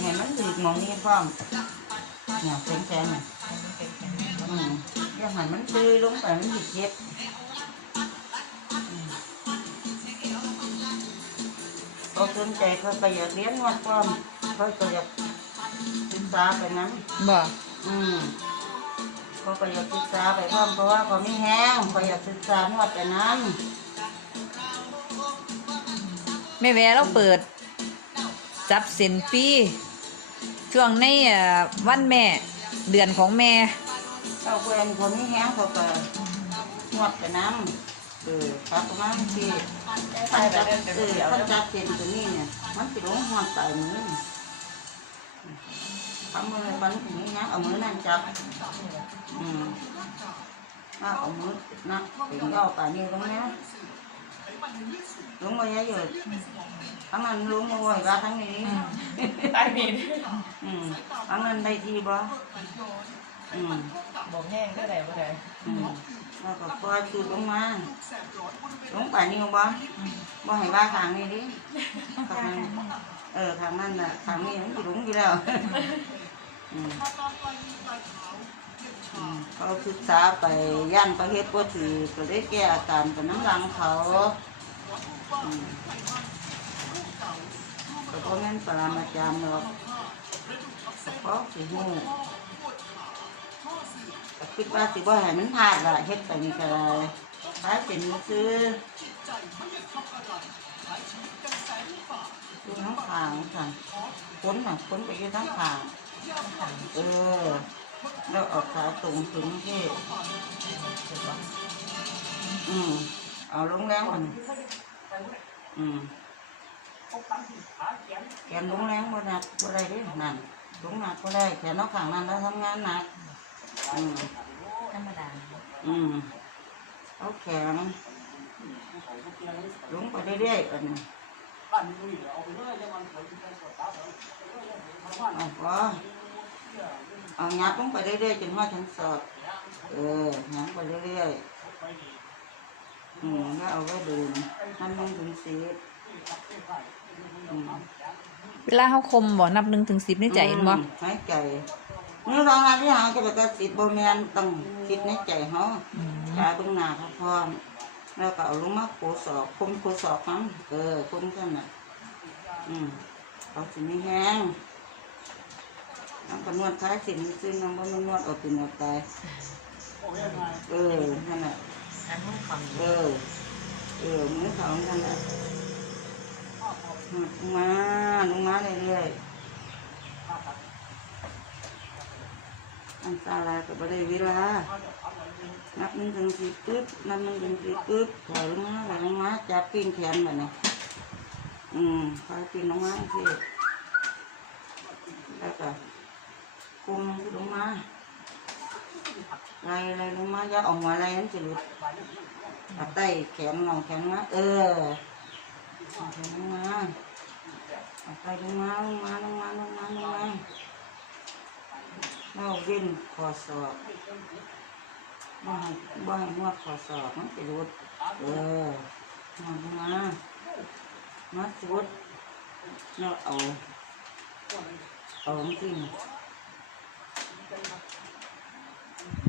ให้มันหลีกหมองนี้พร้อมเนี่ยแข็งแข็งเนี่ยอืมอย่าให้มันตื้อลงไปมันสิเจ็บอืมเขาสนใจเขาก็อยากเรียนนวดพร้อมเขาก็อยากศึกษาไปนั้นบ่อืมเขาก็อยากศึกษาไปพร้อมเพราะว่าเขาไม่แห้งเขาอยากศึกษานวดไปนั้นแม่แวเราเปิด จับเซ็นฟรี ช่วงในวันแม่เดือนของแม่เขาเพื่อนเขาไม่แห้งเขาก็นวดไปนั้นเออครับประมาณที่ท่านจับเออท่านจับเส้นตัวนี้เนี่ย มันสิดลงหัวใส่มือทำมือบันถึงนี้นะเอามือนั่นจับอืมเอามือนะถึงเอาไปนี่ตรงนี้ ลงมาเยอะอยู่ทั้งนั้นลงมาไว้บ้าทั้งนี้ ใต้มีนอืมทั้งนั้นได้ทีบ่อืมบอกแห้งก็ได้บ่ได้อืมแล้วก็ปล่อยสูดลงมาลงไปนี่บ่บ่ให้ว่าทางนี้ดิทางนั้นเออทางนั้นน่ะทางนี้มันสิลงอยู่แล้วอืมอืมเขาศึกษาไปย่านประเทศบ่ถือก็ได้แก้อาการกับน้ำรังเขา อืมก็บ่แม่นปรามาจารย์หรอกก็เพราะสิฮู้ก็คิดว่าสิบ่ให้มันพลาดละเฮ็ดไปนี่ก็เลยขายเป็นซื้อซื้อทั้งขางค่ะพ้นค่ะพ้นไปยู่ทั้งขางเออ แล้วออกขาตรงถึงที่อืมเอาลงแรงมัน อืมแขนลงแรงบ่หนักบ่ได้เดินั่นลงหนักบ่ได้แขนนอกข้างนั้นแล้วทำงานหนักอืมธรรมดาอืมเอาแข็งลงไปเรื่อยๆอันนี้เอาพอเอางับลงไปเรื่อยๆจนว่าฉันสอดเอองับไปเรื่อยๆ อืมแล้วเอาไว้ดูนั่นลงถึงสีอืมเวลาเขาคมบ่นับหนึ่งถึงสิบในใจเห็นบ่อืมหายใจนี่ทางานที่หาจะไปกระสิบโบแมนต้องคิดในใจเขาอืมจ่ายเบื้องหน้าเขาพร้อม แล้วก็เอาลงมาโคสอบคุมโคสอบมั้งเออคุมกันน่ะ อืมเขาสิไม่แห้งน้ำก็นวดท้ายสินซึ่งน้ำบ่นวดเออกเป็นออกตายเออนั่นแหละ อันนู้นคำ เออ เอ อมือเขานั่นแหละลงมาลงมาเรื่อยๆอันตราก็บ่ได้เวลา นับหนึ่งถึงสี่ปึ๊บนับหนึ่งถึงสี่ปึ๊บถอยลงมาถอยลงมาจับปีนแขนแบบนี้อืมถอยปีนลงมาสิแล้วก็กุมลงมาไล่ไล่ลงมาอย่าออกมาไล่นั่นจะหลุด เอาใต้แขนงอแขนมาเออเอาแขนลงมาเอาไปลงมาลงมาลงมาลงมาลงมาเราเว้นคอศอกบ่ให้บ่ให้นวดข้อศอกมันสิรุดเออมามามาสุดแล้วเอาเอาจริง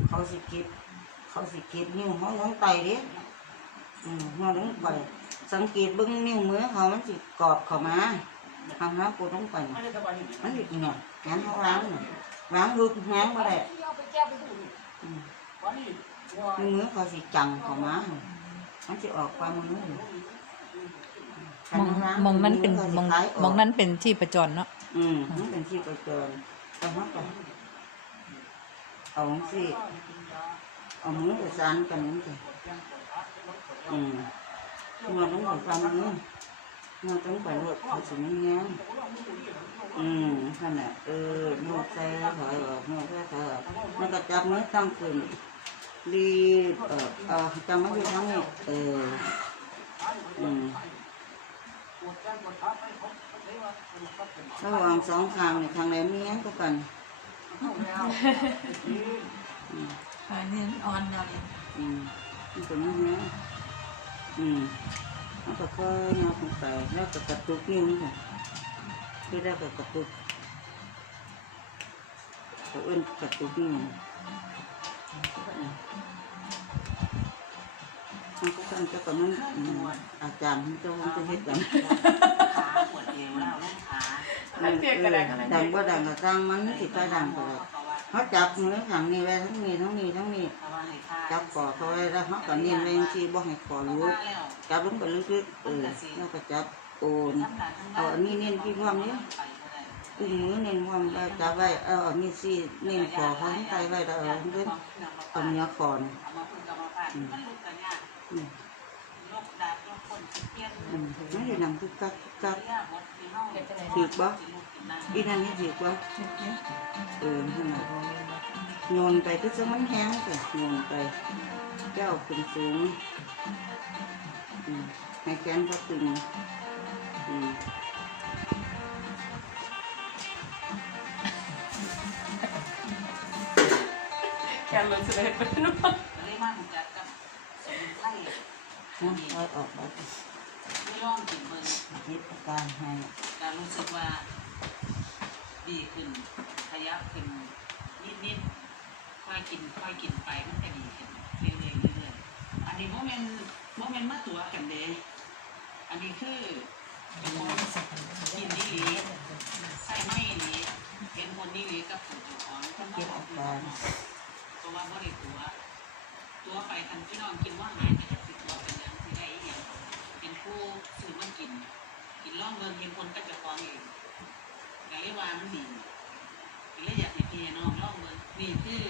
เขาสิเก็บเขาสิเก็บนิ้วเขาลงไตเด้ อืมเขาลงไปสังเกตเบิ่งนิ้วมือเขามันสิกอดเข้ามาทางหากูลงไปน่ะมันสิเนี่ยแขนเขาล้างน่ะล้างลึกแห้งบ่ได้อืมมือเขาสิจังเขามามันจะออกไปมือมองมองนั้นเป็นมองมองนั้นเป็นที่ประจรเนาะอืมมันเป็นที่ประจรแต่ว่าก็เอาสิเอามือไปสานกันนั่นสิอืม เมื่อต้องไปฟังมือเมื่อต้องไปรวดเขาสิไม่แง้มอืมขนาดเออนวดใส่ถอยออกนวดใส่ถอยออกมันก็จับมือตั้งขึ้นรีบเออเออจำไม่ได้ทั้งนี้เอออืมระหว่างสองข้างเนี่ยข้างไหนมีอันก็กันอืมอันนี้อ่อนยังอืมมันก็ไม่แห้ง อืมแล้วก็ค่อยเอาลงไปแล้วก็กระตุกนิ้วนี่ค่ะที่แรกก็กระตุกเขาเอิ้นกระตุกนี่มันก็สั่นจะกับมันอืมอาจารย์เจ้ามันจะเฮ็ดกันขาปวดเอวแล้วแม่ขาดังบ่ดังก็สร้างมันสิไปดังก็ได้เขาจับมือข้างนี้ไว้ทั้งนี้ทั้งนี้ทั้งนี้ เพราะว่าให้ขาจับคอเขาไว้แล้วเขาก็เนียนไว้จังซี่บ่ให้คอรุดจับลงไปลึกๆเออแล้วก็จับโอนเอาอันนี้เน้นที่ความนี้อุ้งมือเน้นความแล้วจับไว้เอาอันนี้สิเน้นคอเขาให้ไตไว้แล้วเอาเด้นเอาเนื้อคอนอืมอืมอืมมันอยู่นำทุกกักทุกกักถือบ่อีนั่นนี่ถือบ่เออนั่นน่ะ โยนไปคือจังมันแห้งไปโยนไปเจ้าขึ้นสูงให้แขนเขาตึงอืมแกรู้สึกเลยเป็นนู่นนะเอาออกไปคิดอาการให้การรู้สึกว่าดีขึ้นขยับขึ้นนิดๆ ค่อยกินค่อยกินไปมันก็ดีขึ้นเรื่อยๆเรื่อยๆอันนี้โมเมนต์โมเมนต์มาตัวกันเด้อันนี้คือเจ้าของกินนี่หลีใส่ไม่นี่เห็นคนนี่หลีกับผู้เจ้าของคนมาบออากอยู่การเพราะว่าบ่ได้ตัว ตัวไปทันพี่น้องกินว่าหายไปจากสิตัวเป็นยังสิได้อีหยังเป็นผู้ซื้อมันกิน กินล่องเงินเห็นคนก็จะฟ้องเองก็เลยว่ามันดีก็เลยอยากให้พี่น้องล่องเงินนี่คือ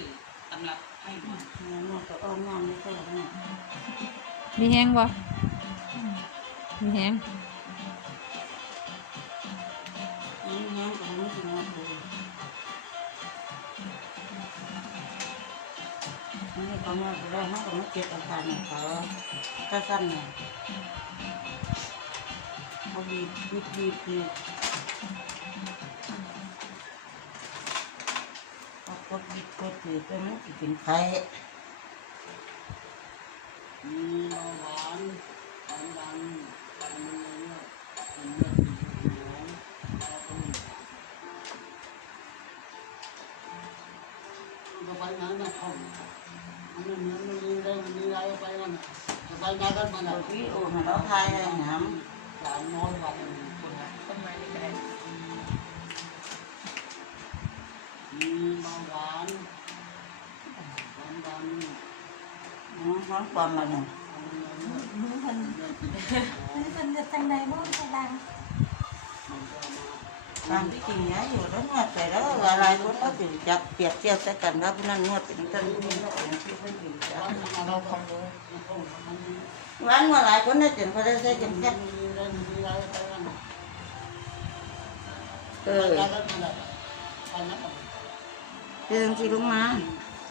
ตำรับไพ่หลวงมันก็อ้อมน้ำไม่ใช่ไหมมีแห้งบ่มีแห้งนี่แห้งกับมันถึงมาดูนี่เขามาได้เขาก็มาเก็บอาการของเขาถ้าสั้นเนี่ยเขาบีบบีบบีบบีบเขากดบี กดบีบไปมันจะเป็นไข่มีเบาหวานความดันความเนื้อความเลือดในสมองแล้วก็มีก็ไปงานนะเขามันไม่มีมันมีได้มันมีอะไรไปกันน่ะจะไปงานกันมันเราอะพี่โอ้มาเราทายให้หามสาม น้องความมาเนี่ยมือคนมือคนจะจังใดบ่จะดังตามที่จริงเนี่ยอยู่แล้วนวดไปแ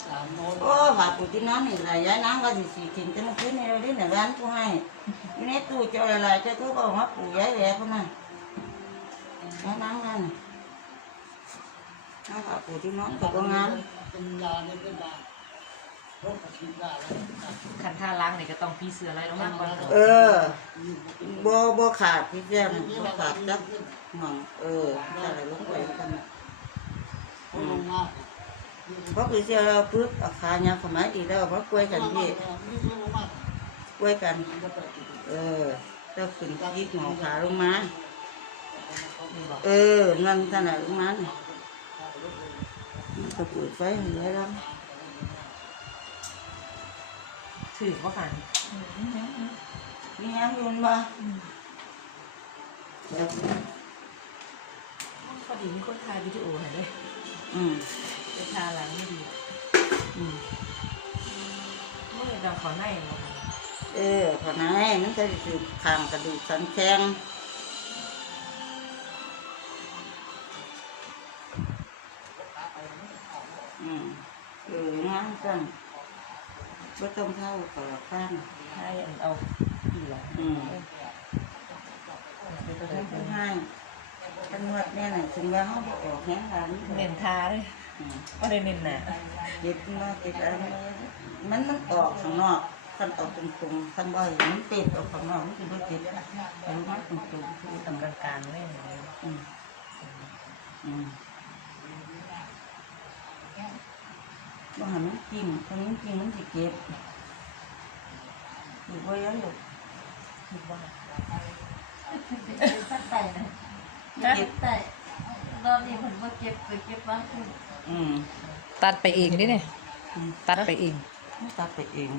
ล้วอะไรคนก็ถือจับเปรียบเทียบใส่กันว่าผู้นั้นนวดเป็นต้นผู้นี้นวดเป็นที่เขาอยู่จับ เราความรู้ วันว่าหลายคนได้จนเขาได้ใส่จนแค่ มีอะไรมีอะไรไปกันน่ะ เออ ไปกันมันอ่ะไปนัก เรื่องที่ลงมา สามน้อย โอ้ว่าปู่ที่นอนนี่หลายย้ายน้ำก็สิสี่ถิ่นจะมาขึ้นในเราดิเนี่ยร้านผู้ให้ไม่ในตู้เจ้าอะไรเจ้าก็บอกว่าปู่ย้ายแหวนคนนั้นย้ายน้ำกันน้าว่าปู่ที่นอนกับงาน เป็นยาเนี่ยเป็นยาโรคกระชิบยาอะไร ขันท่าล้างนี่ก็ต้องพี่เสืออะไรลงมาก่อน เออบ่บ่ขาดพี่แจ้งบ่ขาดจักหม่องเอออะไรลงไปกันน่ะ เขาลงมา เ พราะคือเสียเราปึ๊บอาคารยังสมัยดีแล้วเพราะกล้วยกันพี่นี่คือลงมากล้วยกันมันจะไปติดเออเจ้าขึ้นยิกหมอขาลงมานี่บอกเออนั่นขนาดลงมานี่มันก็ปุ๋ยไฟเหลือแล้วถือว่าขันมีแฮมอยืนบ่เดี๋ยวพอดีมีคนถ่ายวิดีโอให้ด้วยอืม ไปทาหล้างไม่ดีอืมเมื่อเราขาในเนาะเออพอไหนมันจะถือข้างกระดูกสันแข็งอืมเอองานกันบ่ต้องเท่าต่อข้างให้เอาดีละอืมเป็นตัวท่านผู้ให้ท่านนวดเนี่ยน่ะถึงว่าเขาบ่ออกแห้งร้านเน้นทาเลย ก็ได้เน้นหนาเจ็บมาเจ็บอะไรมันมันออกข้างนอกคันออกตรงๆคันบ่อยมันเป็ดออกข้างนอกมันคือบ่เจ็บแต่รู้มาตรงๆคือตำกลางๆเลยอืมอืมบ่หันมันจริงตอนนี้จริงมันสิเก็บอยู่บ่ยังอยู่คิดว่าสักไต่นเก็บไต่รอบนี้ผมว่าเก็บไปเก็บบ้างคุณ อืมตัดไปเองดิเนี่ยตัดไปเองมันตัดไปเอง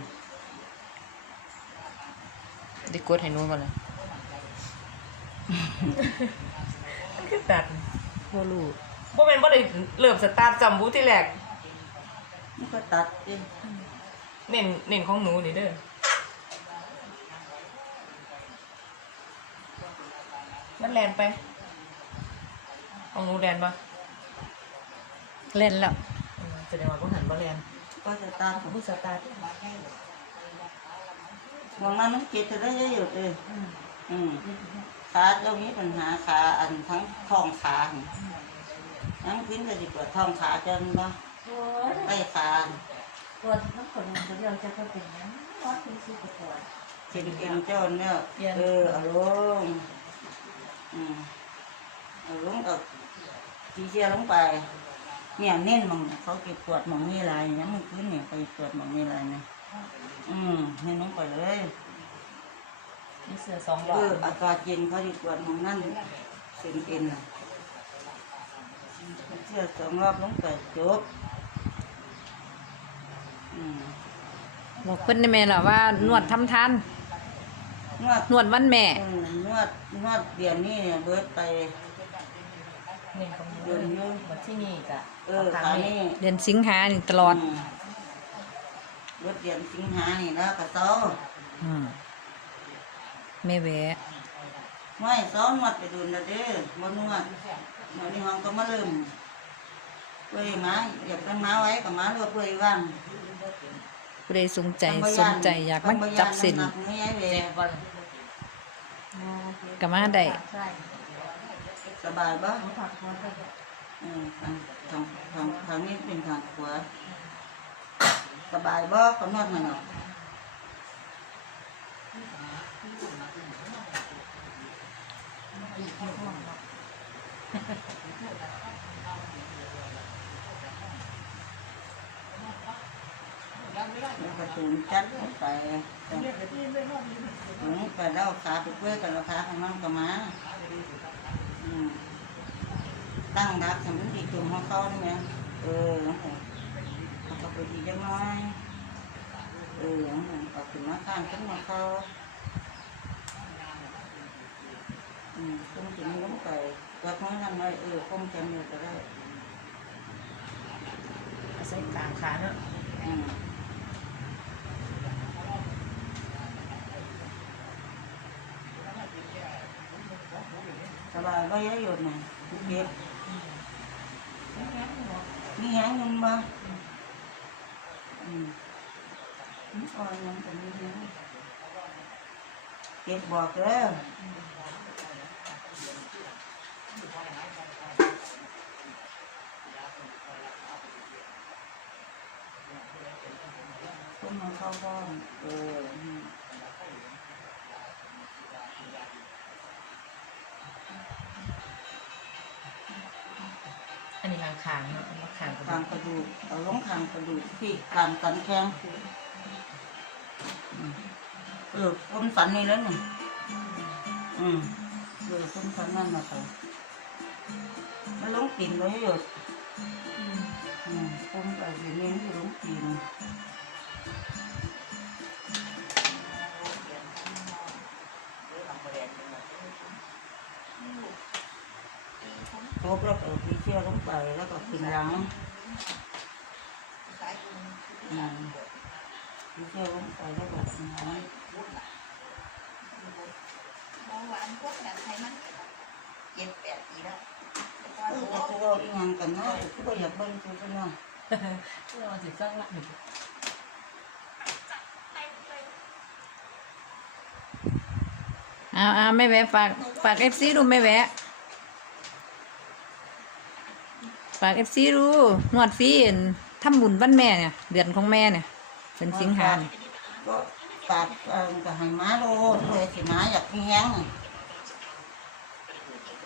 ได้กดให้หนู้นก่อนเลยมันคือตัดบ่รู้บ่แม่นบ่ได้เริ่มสตาร์ทจำบูที่แรกมันก็ตัดเองเน้นเน้นของหนูนี่เด้อมันแลนไปของหนูแลนปะ เล่นแล้วอืมแสดงว่าบ่หันบ่แลนก็จะตัดของผู้สตาร์ทมองนั้นมันเก็บจะได้เยอะอยู่เลยอืมขาเจ้ามีปัญหาขาอันทั้งท้องขาหั่นยังพิ้นก็สิปวดท้องขาจนบ่โอ้ยใต้ขาปวดน้ำขนตัวเดียวจะก็เป็นนั้นวัดคือสิปวดเส้นเอ็นเจ้าเนี่ยเออเอาลงอืมเอาลงเอาทีเชียลงไป เนี่ยเน้นหมองเขาเก็บปวดหมองนี่ลายเนี่ยมันขึ้นเนี่ยไปปวดหมองนี่ลายเนี่ยอืมเน้นลงไปเลยมีเสื้อสองหลเออออากาศเย็นเขาดีปวดหมองนั่นเส้นเอ็นน่ะเชื่อสองรอบลงไปจบอืมบอกเพิ่นได้ไหมล่ะว่านวดทำทาน นวดนวดวันแม่เออนวดนวดเดือนนี้เนี่ยเบิดไปเน้นของหนูเดือนนึงมาที่นี่กะเออขานี่เดือนสิงหานี่ตลอดมเบิดเดือนสิงหานี่แล้วก็เศร้าอืมแม่แหวะไม่เศร้านวดไปดูนะเด้อบนนวดเดี๋ยวนี้ห้องก็มาเริ่มเพื่อมาอยากเป็นมาไว้กับมาเรือเพื่อว่างผู้ใดสนใจสนใจอยากมาจับสินไม่ให้เวเจ็บบ่ก็มาได้ ใช่ สบายบ้างผักมันก็เออทางทางทางทางนี้เป็นทางขวาสบายบ้างก็นวดมาหน่อยแล้วก็ถึงจัดลงไปถึงไปแล้วเอาขาไปเพื่อกันแล้วขาข้างนั้นก็มาอืม ตั้งดักทำมันดีจุ่มของเขานี่ไงเออนั่นแหละเอาเข้าไปดีจังน้อยเออนั่นแหละเอาขึ้นมาข้างขึ้นมาเขาอืมขึ้นถึงลงไปกัดน้อยทำไงเออคงจะมีก็ได้เอาใส่กลางขาเนาะอืมสบายก็เยอะอยู่นะทุกเย็บ มีแห้งยังบ่อืมนี่อ่อนยังแต่มีแห้งเก็บบอกแล้วต้มมาเข้าบ้านเอออืมอั นนี้ทางคางเนาะมาคางกับคางกระดูกเอาลงคางกระดูกที่คางกันแข้งอืมเออคนฝันนี่แล้วนี่อืมเออคนฝันนั่นนะไปมันลงตีนไว้อยู่อืมคนไปอยู่นี่ที่ลงตีน บแล้วก็เอาพีเชี่ยวลงไปแล้วก็ขึ้นหลังอืมพีเชี่ยวลงไปแล้วก็ขึ้นหลังเบาหวานพวกแบบไขมันเจ็ดแปดปีแล้วเออแต่เราอีหยังกันเนาะคือบ่อยากเบิ่งคือกันเนาะเพื่อเอาสิสร้างละหนึ่งเอาเอาแม่แวะฝากฝากเอฟซีดูแม่แวะ ฝากเอฟซีดูนวดฟรีอั่นทำบุญวันแม่เนี่ย เดือนของแม่เนี่ยเป็นสิงหาเนี่ยก็ปากเอ่อก็ให้ม้าโลดเลยสิม้าอยากมีแห้งน่ะ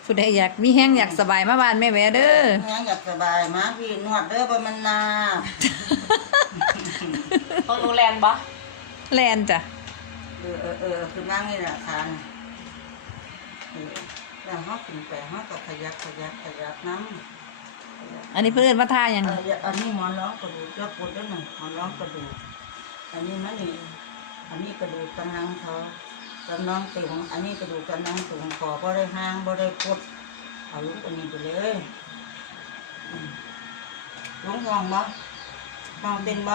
ผู้ใดอยากมีแห้งอยากสบายมาบ้านแม่แหวะเด้อมีแห้งอยากสบายม้าพี่นวดเด้อบ่มันนาบแลนบ่แลนจ้ะเออเออเออคือนั่งนี่แหละคานเออแล้วเขาขึ้นไปเขาก็ขยักขยักขยักน้ำ อันนี้เพื่อนว่าท่ายังเอออันนี้หมอนร้องกระดูกจะกดแล้วหนึ่งหมอนร้องกระดูกอันนี้มันนี่อันนี้กระดูกกำลังเขากำลังตึงอันนี้กระดูกกำลังตึงคอบ่ได้ห้างบ่ได้กดเอาลูกอันนี้ไปเลยอืมลงท้องบ่ท้องเป็นบ่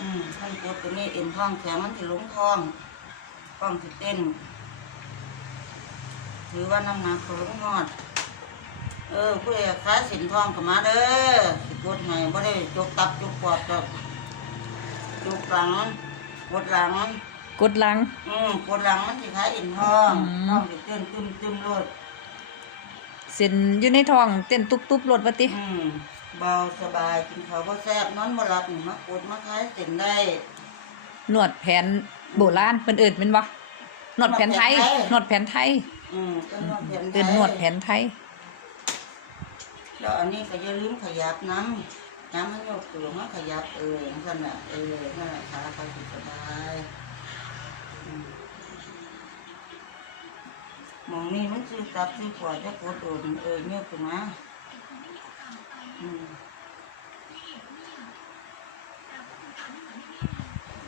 อืมท่านกดตัวนี้เอ็นท้องแข็งมันจะลงท้องท้องสิเต้นถือว่าน้ำหนักเขาลงหอด เออผู้ใดค้าสินทองก็มาเด้อสิกดให้บ่ได้จกตับจกปอดจกจกหลังกดหลังกดหลัง อืมกดหลังมันสิขายอินทองอืมท้องสิเต้นตึมตึมโลดเส้นอยู่ในท้องเต้นตุบตุบๆรถวะติอืมเบาสบายกินข้าวบ่แซ่บนอนบ่หลับนี่มากดมาขายเส้นได้นวดแผนโบราณเพิ่นเอิ้นเป็นบ่นวดแผนไทยนวดแผนไทยอืมเป็นนวดแผนไทยเอิ้นนวดแผนไทย แล้วอันนี้ก็อย่าลืมขยับน้ำน้ำมันยกตัวมาขยับเออนั่นน่ะเออนั่นแหละขาเขาสบายมองนี่มันซื้อตับซื้อขวดจะกดโดนเออเนี่ยขึ้นมอืม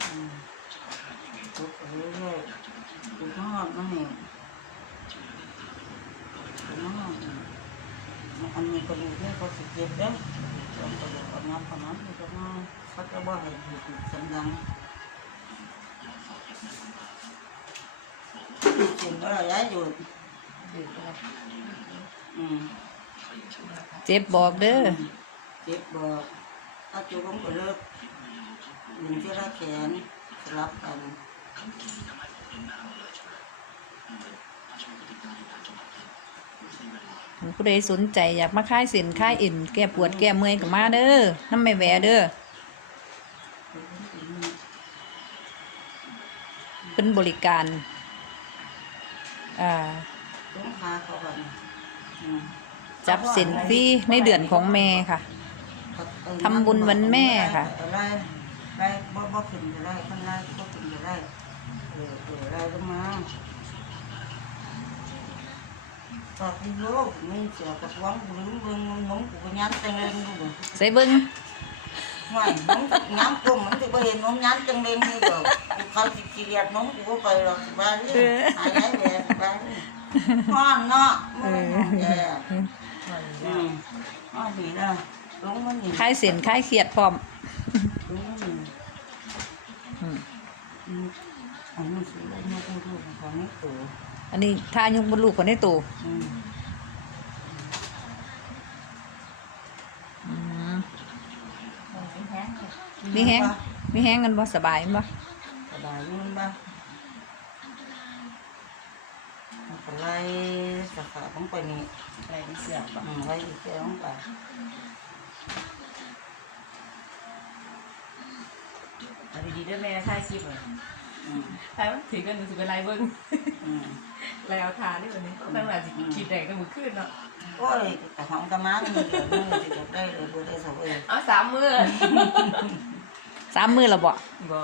อืมกดไปเรื่อยๆดูข้างนอกนั่นเองดูข้างนอกนี่อันนี้กระดูกเนี่ยเขาสิเจ็บเด้อต้องกระดูกเอาน้ำเอาน้ำให้ก็มาเขาจะว่าให้ดูดสันดังเสียง ก็เราย้ายอยู่อืมเจ็บบอกเด้อเจ็บบอกถ้าจุกผมก็เลิกหนึ่งที่ละแขนสลับกันผู้ใดสนใจอยากมาคลายเส้นคลายเอ็นแก้ปวดแก้เมื่อยก็มาเด้อน้ำไม่แหวเด้อเป็นบริการ อ่าต้งขาเขาแบบอืมจับเส้นฟรีในเดือนของแม่ค่ะ ทำบุญวันแม่ค่ะ ไล่ไล่บ่บ่ขึ้นจะได้ข้างไล่บ่ขึ้นจะได้เออเออไล่ลงมาตอกที่โลกมึงเสียกระท้วงกูลืมเบิ่งมึงมึงกูก็ยันจังเลยมึงดูใส่เบิ้ง ห่วยมึงย้ำกูมันจะไปเห็นมึงยันจังเลยมึงแบบเขาสิขี้เกียจมึงกูก็ไปหรอกสิบ้าเลยหายายแหวนสิบ้าเลยห้อนเนาะมึงแย่อืมห้อนดีนะลงมันนี่คลายเส้นคลายเครียดพร้อมลงมันนี่อืมอืมอันนี้สิแล้วมาดูดูของนี่ตัวอันนี้ทายุงบนลูกคนได้ตูอืม อืม มันสิแห้งเลย มีแห้งมีแห้งกันบ่สบายบ่สบายอยุ่งบ้างมันก็ไล่สาขาของไปนี่อะไรเป็นเสือกบ่อืมไล่อีกแค่ของไปเอาดีๆเด้อแม่ถ่ายคลิปเลยอืมถ่ายมันถือกันหนูสิเป็นไรเบิ่งอืมไรเอาทานี่วันนี้ตั้งแต่สิคลิปแดงตั้งมือขึ้นเนาะโอ้ยแต่ของตะมานี่เดี๋ยวมือจะได้เลยบ่ได้สบเอยเอาสามมือสามมือและบ่บ่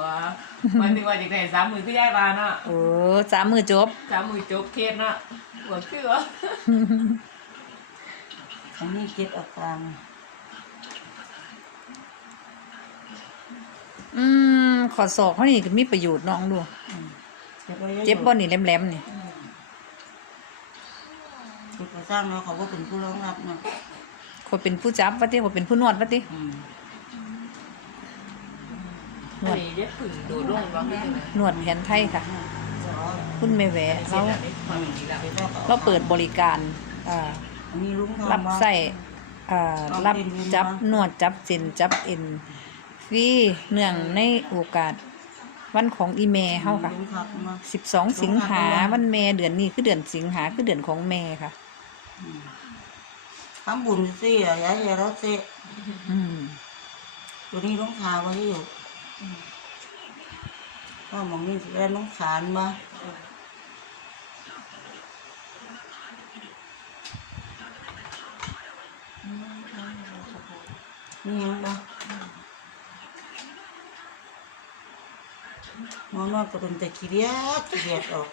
มันถึงว่าจากไหนสามมือคือยายบานเนาะโอ้สามมือจบสามมือจบเคสเนาะบ่คือวะอันนี้เก็บอาการอืมขอศอกเขานี่ก็มีประโยชน์น้องดูเจ็บบ่ยอะเจ็บบ่นี่แหลมๆนี่เจ็บก็สร้างเนาะเขาก็เป็นผู้รองรับเนาะคนเป็นผู้จับว่าติคนเป็นผู้นวดว่าติอืม นวดนี่เด็กผึ่งโดดลงบ่คือจังได๋นวดแผนไทยค่ะ คุณแม่แหวเสร็เราจแล้วนี่ความดีแล้วเจ็บแล้วก็เราเปิดบริการอ่าอันนี้ลุงทองรับบ่ใส่อ่าเอารับเป็นจับมานวดจับเส้นจับเอ็นฟรีเนื่องในโอกาสวันของอีเมเฮาค่ะลุงทักมาสิบสองสิงหาวันแม่เดือนนี้คือเดือนสิงหาคือเดือนของแม่ค่ะทำบุญสิอะยายเราสิอืมตัวนี้ลุงทาไว้อยู่ ก็มองนี่สิแล้วลุงขานมานี่ยังบ่หมอนวดก็เป็นแต่ขี้เดียดขี้เดียดออก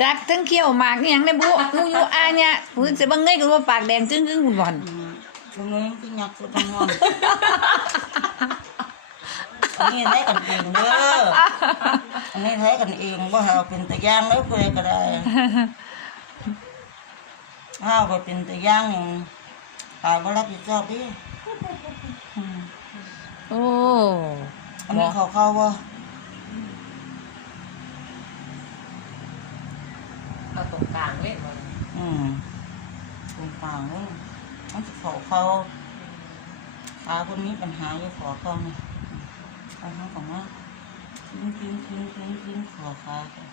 จักทั้งเขี้ยวหมากนี่หยังได้บุงูอยู่อาเนี่ยกูสิบ่เงยก็ว่าปากแดงจึ้งๆคุณบ่อนอืมตรงนี้ที่ยักษ์สุดทั้งห้อง อันนี้ให้กันเองเด้ออันนี้ให้กันเองว่าเอาเป็นตัวอย่างเลยเพื่อก็ได้ห้าวก็เป็นตัวอย่างหนึ่งตายบ่รับผิดชอบดิอืมโอ้อันนี้เขาเข้าว่าเอาตรงกลางเลยบ่อืมตรงกลางเลยมันจะเขาเข้าขาคนนี้ปัญหาอยู่ขอเข้าเนี่ย เอาเขาของว่าทิ้งทิ้งทิ้งทิ้งทิ้งขอขาก่อน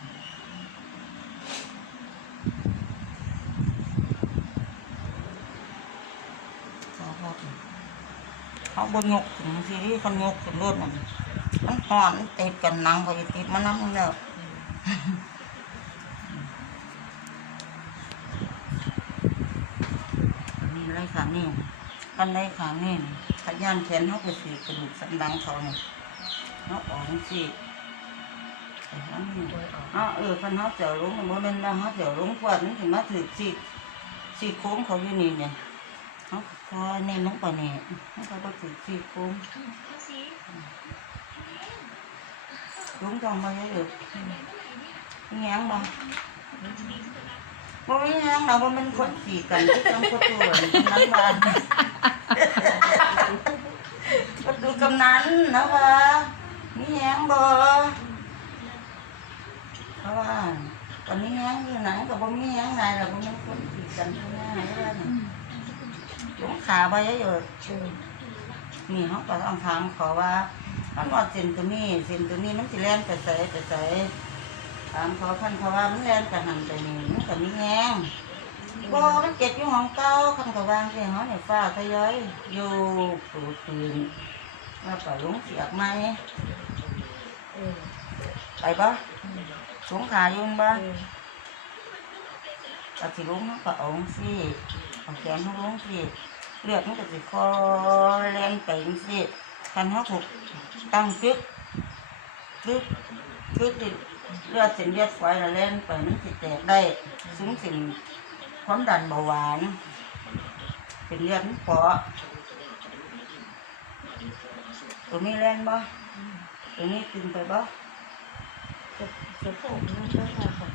ขอเขาเขาบนยกถึงทีที่คนยกถึงรถมันมันหอนมันติดกันนังเขาจะติดมันน้ำมันแล้วนี่ไรขานี่กันไรขานี่ขยันแขนเขาไปสีกระดูกสันหลังเขาเนี่ย เขาออกสิแต่เขานี่อ๋อเออคันเขาเจียวลงมันเป็นว่าเขาเจียวลงกว่านี่ถึงมาถือสิสีโค้งเขาอยู่นี่เนี่ยเขาคอยเน้นลงไปเนี่ยเขาก็ไปถือสีโค้งลงจองมาเยอะๆแง้งบ่บ่มีหยังเราบ่แมันคนขี่กันที่จังก็ตัวนั้นว่าก็ดูกำนันนะว่า มีหยังบ่เพราะว่าตอนนี้หยังอยู่ไหนก็บ่มีหยังไงเราบ่แมันคนขี่กันที่ไหนว่าน่ะลงขาบ่เยอะๆนี่เฮาก็ต้องถามเขาว่ามันว่าเส้นตัวนี้เส้นตัวนี้มันสิแล่นไปไสไปไสถามเขาคันเขาว่ามันแล่นกะหันไปนี่มันก็มีแงงบ่มันเก็บอยู่ห้องเก่าคันเขาวางใส่ห้องในฟ้าทะย้อยอยู่ปูคืน แล้วก็ลงเสียกไหมเออไปบ่สงขาอยู่บ่เออก็สิลงมันก็เอาสิเอาแขนเขาลงสิเลือดมันก็สิคอแล่นไปจังสิคันเขาถูกตั้งจึ๊กจึ๊กจึ๊กนี่เลือดเส้นเลือดฝอยละแล่นไปมันสิแตกได้สูงสิ่งความดันเบาหวาน เป็นเลือดมันเปาะ ตัวนี้แรงบ่ตัวนี้ตึงไปบ่จะจะโผล่นั่นก็ค่ะค่ะ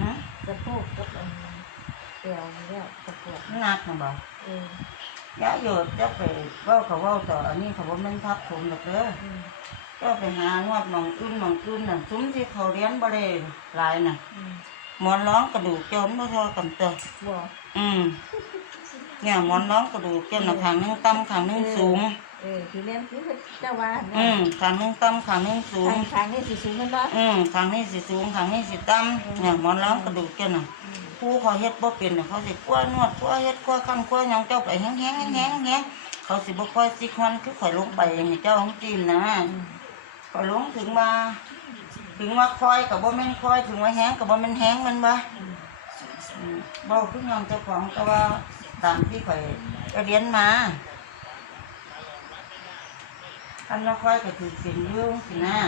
ฮะจะโผล่กับอันเดียวเนี่ยสะโพกมันหนักนะบ่เออยาโยดจะไปเว่าเขาเว่าต่ออันนี้เขาบ่แม่นทับถมหรอกเด้ออืมก็ไปหานวดหมองอื่นหมองอื่นน่ะซุ้มที่เขาเรียนบ่ได้หลายน่ะอืมหมอนร้องกระดูกจนบ่เท่ากันเตอบ่อืมเนี่ยหมอนร้องกระดูกจนน่ะข้างหนึงต่ำข้างหนึงสูง เออที่เรียนคือเจ้าว่าอืมข้างหนึงต่ำข้างหนึงสูง ทางทางนี่สิสูงกันบ่อืมข้างนี้สิสูงข้างนี้สิต่ำเนี่ยหมอนร้องกระดูกเจ้าน่ะผู้เขาเฮ็ดบ่เป็นน่ะเขาสิกลัวนวดกลัวเฮ็ดกลัวขั้นกลัวหยังเจ้าไปแห้งๆแห้งๆแห้งๆเขาสิบ่ค่อยสิควันคือข่อยลงไปให้เจ้าของจีนนะข่อยลงถึงมาถึงว่าคอยก็บ่แม่นคอยถึงว่าแห้งก็บ่แม่นแห้งแมันบ่อืมบ่คือน้องเจ้าของแต่ว่าตามที่ข่อยได้เรียนมา คันละค่อยก็ถือกินอยุ่งสินะ